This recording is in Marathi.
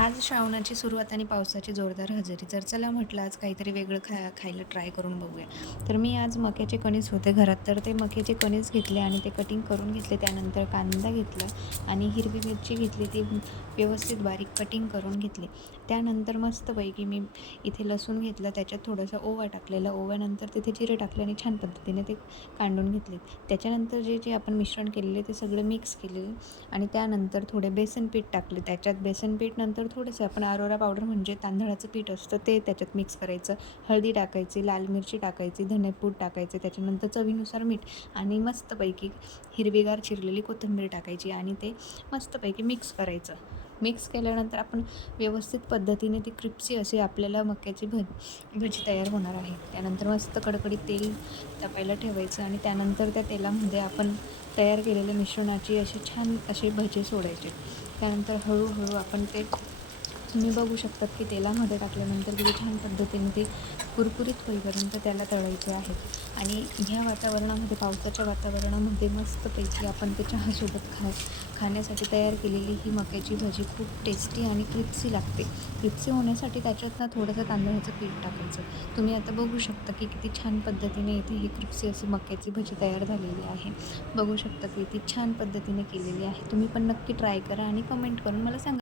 आज श्रावणाची सुरुवात आणि पावसाची जोरदार हजेरी. तर चला म्हटलं आज काहीतरी वेगळं खायला ट्राय करून बघूया. तर मी आज मक्याचे कणीस होते घरात, तर ते मक्याचे कणीस घेतले आणि ते कटिंग करून घेतले. त्यानंतर कांदा घेतला आणि हिरवी मिरची घेतली, ती व्यवस्थित बारीक कटिंग करून घेतली. त्यानंतर मस्तपैकी मी इथे लसूण घेतलं, त्याच्यात थोडासा ओवा टाकलेला. ओव्यानंतर तिथे जिरे टाकले आणि छान पद्धतीने ते कांडून घेतले. त्याच्यानंतर जे जे आपण मिश्रण केलेले ते सगळं मिक्स केलेलं आणि त्यानंतर थोडे बेसन पीठ टाकले. त्याच्यात बेसन पीठ नंतर थोडंसं आपण अरोरा पावडर म्हणजे तांदळाचं पीठ असतं ते त्याच्यात मिक्स करायचं. हळदी टाकायची, लाल मिरची टाकायची, धनेपूड टाकायचे, त्याच्यानंतर चवीनुसार मीठ आणि मस्तपैकी हिरवीगार चिरलेली कोथिंबीर टाकायची आणि ते मस्तपैकी मिक्स करायचं. मिक्स केल्यानंतर आपण व्यवस्थित पद्धतीने ती क्रिप्सी अशी आपल्याला मक्याची भजी तयार होणार आहे. त्यानंतर मस्त कडकडीत तेल तापायला ठेवायचं आणि त्यानंतर त्या तेलामध्ये आपण तयार केलेल्या मिश्रणाची अशी छान असे भजे सोडायचे. त्यानंतर हळूहळू आपण ते तुम्ही बघू शकतात की तेलामध्ये टाकल्यानंतर किती छान पद्धतीने ते कुरकुरीत होईपर्यंत त्याला तळायचे आहेत. आणि ह्या वातावरणामध्ये, पावसाच्या वातावरणामध्ये मस्तपैकी आपण ते चहासोबत खाण्यासाठी तयार केलेली ही मक्याची भजी खूप टेस्टी आणि क्रिप्सी लागते. क्रिप्सी होण्यासाठी त्याच्यात ना थोडंसं तांदळाचं पीठ टाकायचं. तुम्ही आता बघू शकता की किती छान पद्धतीने इथे ही क्रिप्सी अशी मक्याची भजी तयार झालेली आहे. बघू शकता की ती छान पद्धतीने केलेली आहे. तुम्ही पण नक्की ट्राय करा आणि कमेंट करून मला सांगा.